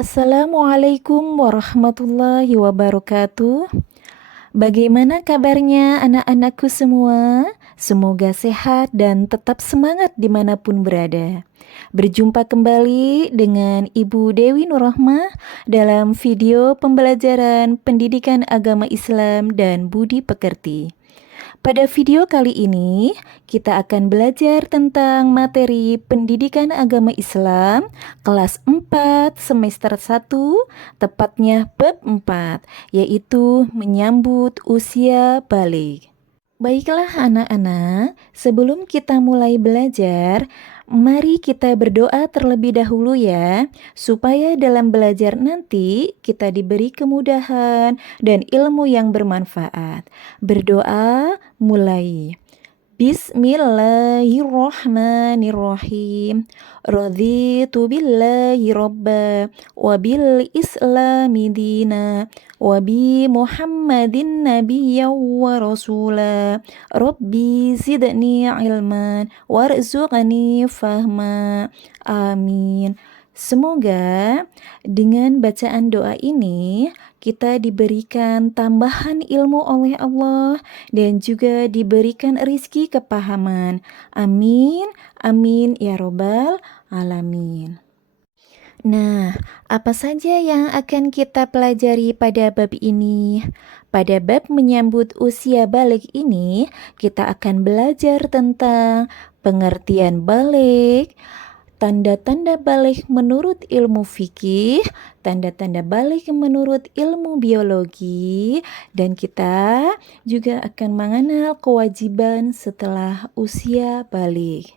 Assalamualaikum warahmatullahi wabarakatuh. Bagaimana kabarnya anak-anakku semua? Semoga sehat dan tetap semangat dimanapun berada. Berjumpa kembali dengan Ibu Dewi Nurrahmah dalam video pembelajaran pendidikan agama Islam dan budi pekerti. Pada video kali ini, kita akan belajar tentang materi pendidikan agama Islam kelas 4 semester 1, tepatnya bab 4, yaitu menyambut usia balik. Baiklah anak-anak, sebelum kita mulai belajar, mari kita berdoa terlebih dahulu ya, supaya dalam belajar nanti kita diberi kemudahan dan ilmu yang bermanfaat. Berdoa mulai. Bismillahirrahmanirrahim. Raditu billahi robba wa bil islami dina wa bi Muhammadin nabiyya wa rasula. Rabbi zidni ilman warzuqni fahma. Amin. Semoga dengan bacaan doa ini kita diberikan tambahan ilmu oleh Allah dan juga diberikan rizki kepahaman. Amin, amin ya robbal alamin. Nah, apa saja yang akan kita pelajari pada bab ini? Pada bab menyambut usia balik ini, kita akan belajar tentang pengertian balik, tanda-tanda balik menurut ilmu fikih, tanda-tanda balik menurut ilmu biologi, dan kita juga akan mengenal kewajiban setelah usia balik.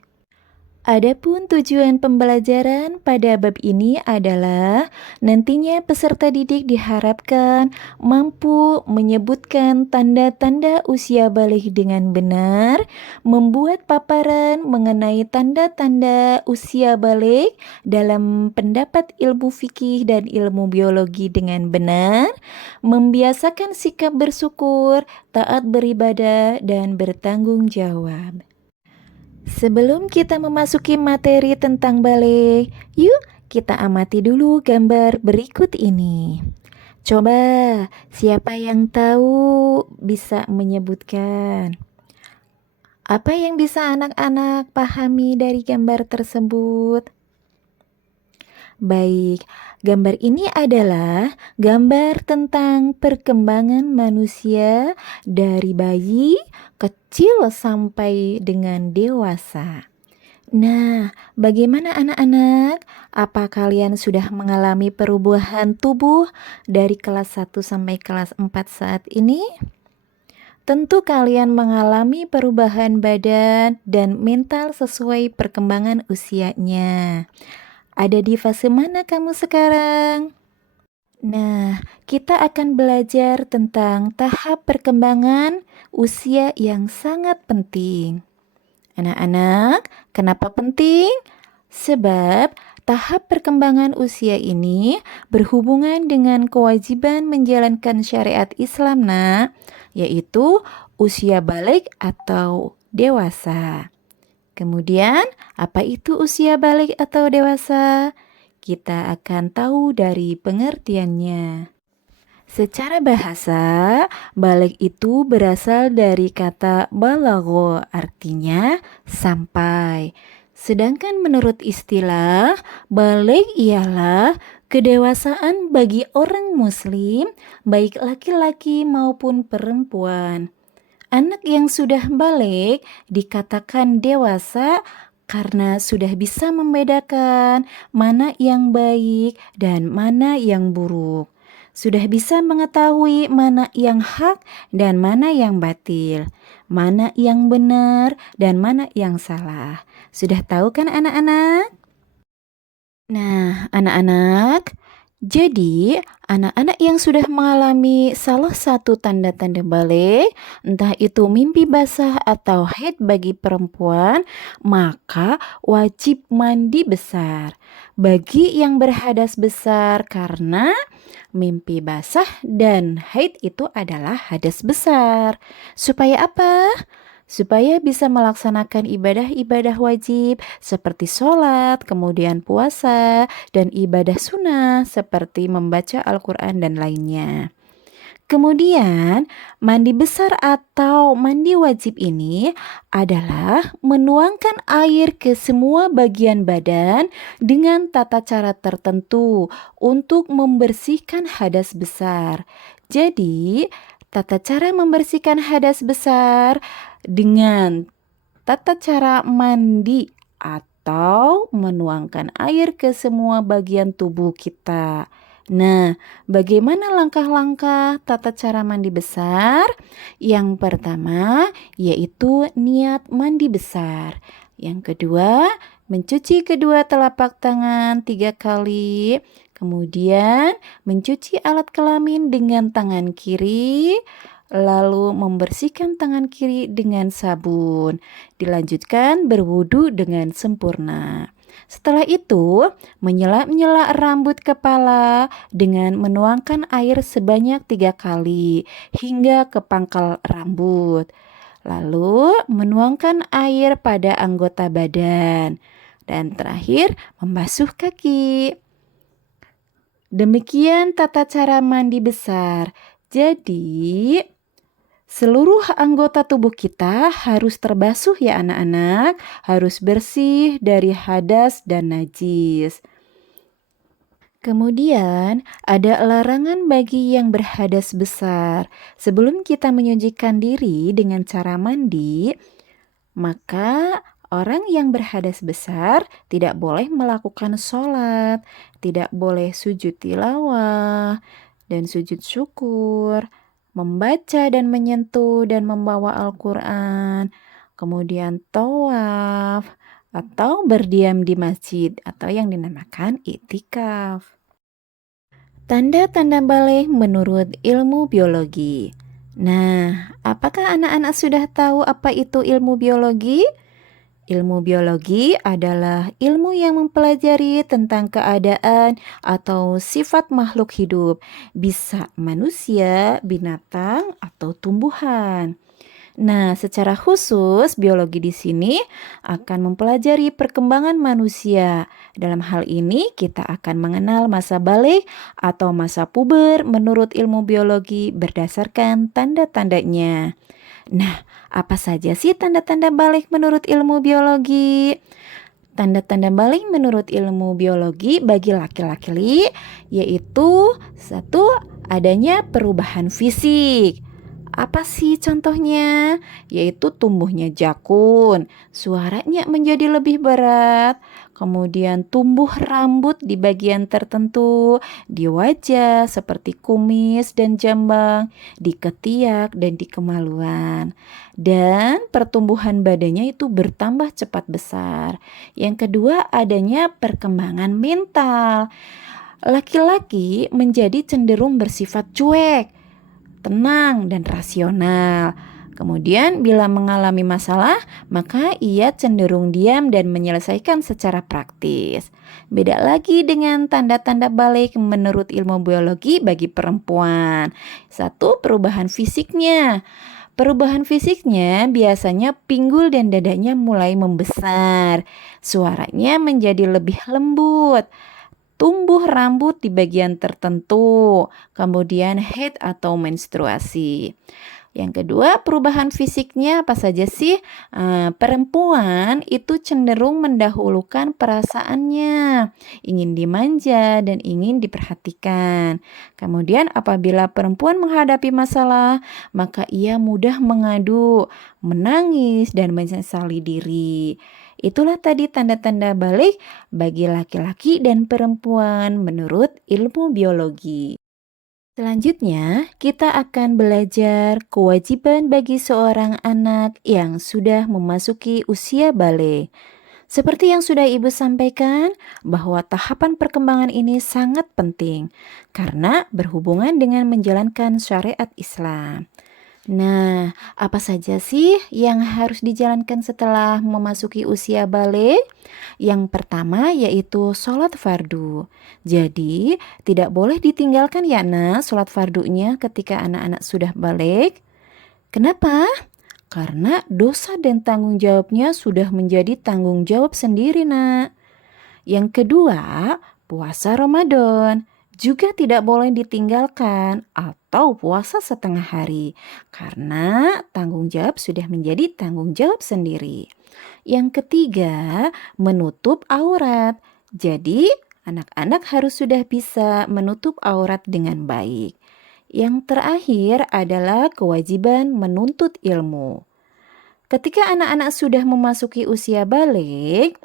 Adapun tujuan pembelajaran pada bab ini adalah nantinya peserta didik diharapkan mampu menyebutkan tanda-tanda usia balik dengan benar, membuat paparan mengenai tanda-tanda usia balik dalam pendapat ilmu fikih dan ilmu biologi dengan benar, membiasakan sikap bersyukur, taat beribadah, dan bertanggung jawab. Sebelum kita memasuki materi tentang balik, yuk kita amati dulu gambar berikut ini. Coba, siapa yang tahu bisa menyebutkan? Apa yang bisa anak-anak pahami dari gambar tersebut? Baik, gambar ini adalah gambar tentang perkembangan manusia dari bayi kecil sampai dengan dewasa. Nah, bagaimana anak-anak? Apa kalian sudah mengalami perubahan tubuh dari kelas 1 sampai kelas 4 saat ini? Tentu kalian mengalami perubahan badan dan mental sesuai perkembangan usianya. Ada di fase mana kamu sekarang? Nah, kita akan belajar tentang tahap perkembangan usia yang sangat penting. Anak-anak, kenapa penting? Sebab tahap perkembangan usia ini berhubungan dengan kewajiban menjalankan syariat Islam, yaitu usia balik atau dewasa. Kemudian, apa itu usia balik atau dewasa? Kita akan tahu dari pengertiannya. Secara bahasa, balik itu berasal dari kata balagho, artinya sampai. Sedangkan menurut istilah, balik ialah kedewasaan bagi orang muslim, baik laki-laki maupun perempuan. Anak yang sudah balik dikatakan dewasa karena sudah bisa membedakan mana yang baik dan mana yang buruk. Sudah bisa mengetahui mana yang hak dan mana yang batil, mana yang benar dan mana yang salah. Sudah tahu kan anak-anak? Nah, anak-anak, jadi anak-anak yang sudah mengalami salah satu tanda-tanda balik, entah itu mimpi basah atau haid bagi perempuan, maka wajib mandi besar. Bagi yang berhadas besar karena mimpi basah dan haid itu adalah hadas besar. Supaya apa? supaya bisa melaksanakan ibadah-ibadah wajib seperti sholat, kemudian puasa, dan ibadah sunnah seperti membaca Al-Quran dan lainnya. Kemudian, mandi besar atau mandi wajib ini adalah menuangkan air ke semua bagian badan dengan tata cara tertentu untuk membersihkan hadas besar. Jadi, tata cara membersihkan hadas besar dengan tata cara mandi atau menuangkan air ke semua bagian tubuh kita. Nah, bagaimana langkah-langkah tata cara mandi besar? Yang pertama yaitu niat mandi besar. Yang kedua, mencuci kedua telapak tangan 3 kali. Kemudian, mencuci alat kelamin dengan tangan kiri. Lalu membersihkan tangan kiri dengan sabun. Dilanjutkan berwudu dengan sempurna. Setelah itu, menyela-nyela rambut kepala dengan menuangkan air sebanyak 3 kali hingga ke pangkal rambut. Lalu menuangkan air pada anggota badan. Dan terakhir, membasuh kaki. Demikian tata cara mandi besar. Jadi, seluruh anggota tubuh kita harus terbasuh ya anak-anak, harus bersih dari hadas dan najis. Kemudian ada larangan bagi yang berhadas besar. Sebelum kita menyucikan diri dengan cara mandi, maka orang yang berhadas besar tidak boleh melakukan sholat, tidak boleh sujud tilawah dan sujud syukur, membaca dan menyentuh dan membawa Al-Quran, kemudian tawaf, atau berdiam di masjid atau yang dinamakan iktikaf. Tanda-tanda balik menurut ilmu biologi. Nah, apakah anak-anak sudah tahu apa itu ilmu biologi? Ilmu biologi adalah ilmu yang mempelajari tentang keadaan atau sifat makhluk hidup, bisa manusia, binatang, atau tumbuhan. Nah, secara khusus biologi di sini akan mempelajari perkembangan manusia. Dalam hal ini kita akan mengenal masa balik atau masa puber menurut ilmu biologi berdasarkan tanda-tandanya. Nah, apa saja sih tanda-tanda balik menurut ilmu biologi? Tanda-tanda balik menurut ilmu biologi bagi laki-laki yaitu 1. Adanya perubahan fisik. Apa sih contohnya? Yaitu tumbuhnya jakun, suaranya menjadi lebih berat, kemudian tumbuh rambut di bagian tertentu, di wajah seperti kumis dan jambang, di ketiak dan di kemaluan. Dan pertumbuhan badannya itu bertambah cepat besar. Yang kedua, adanya perkembangan mental. Laki-laki menjadi cenderung bersifat cuek, tenang, dan rasional. Kemudian bila mengalami masalah, maka ia cenderung diam dan menyelesaikan secara praktis. Beda lagi dengan tanda-tanda balik menurut ilmu biologi bagi perempuan. 1. Perubahan fisiknya. Perubahan fisiknya biasanya pinggul dan dadanya mulai membesar. Suaranya menjadi lebih lembut. Tumbuh rambut di bagian tertentu, kemudian haid atau menstruasi. Yang kedua, perubahan fisiknya apa saja sih? Perempuan itu cenderung mendahulukan perasaannya, ingin dimanja dan ingin diperhatikan. Kemudian apabila perempuan menghadapi masalah, maka ia mudah mengadu, menangis, dan menyesali diri. Itulah tadi tanda-tanda balik bagi laki-laki dan perempuan menurut ilmu biologi. Selanjutnya, kita akan belajar kewajiban bagi seorang anak yang sudah memasuki usia balik. Seperti yang sudah Ibu sampaikan, bahwa tahapan perkembangan ini sangat penting karena berhubungan dengan menjalankan syariat Islam. Nah, apa saja sih yang harus dijalankan setelah memasuki usia balik? Yang pertama yaitu sholat fardu. Jadi, tidak boleh ditinggalkan ya nak sholat fardunya ketika anak-anak sudah balik. Kenapa? karena dosa dan tanggung jawabnya sudah menjadi tanggung jawab sendiri, Nak. Yang kedua, puasa Ramadan juga tidak boleh ditinggalkan atau puasa setengah hari karena tanggung jawab sudah menjadi tanggung jawab sendiri. Yang ketiga, menutup aurat. Jadi, anak-anak harus sudah bisa menutup aurat dengan baik. Yang terakhir adalah kewajiban menuntut ilmu. Ketika anak-anak sudah memasuki usia balik,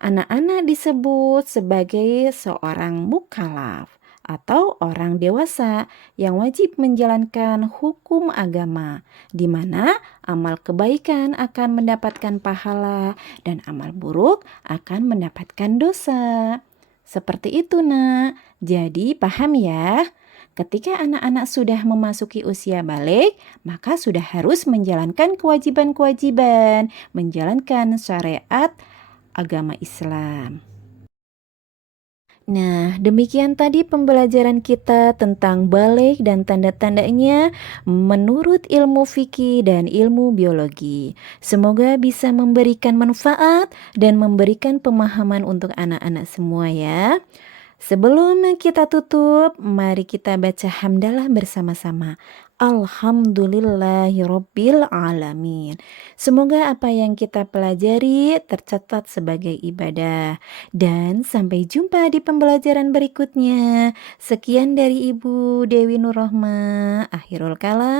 anak-anak disebut sebagai seorang mukallaf atau orang dewasa yang wajib menjalankan hukum agama, di mana amal kebaikan akan mendapatkan pahala dan amal buruk akan mendapatkan dosa. Seperti itu, Nak. Jadi, paham ya? Ketika anak-anak sudah memasuki usia balik, maka sudah harus menjalankan kewajiban-kewajiban, menjalankan syariat agama Islam. Nah, demikian tadi pembelajaran kita tentang balik dan tanda-tandanya menurut ilmu fikih dan ilmu biologi. Semoga bisa memberikan manfaat dan memberikan pemahaman untuk anak-anak semua ya. Sebelum kita tutup, mari kita baca hamdalah bersama-sama. Alhamdulillahirabbil alamin. Semoga apa yang kita pelajari tercatat sebagai ibadah. Dan sampai jumpa di pembelajaran berikutnya. Sekian dari Ibu Dewi Nurrohmah. Akhirul kalam.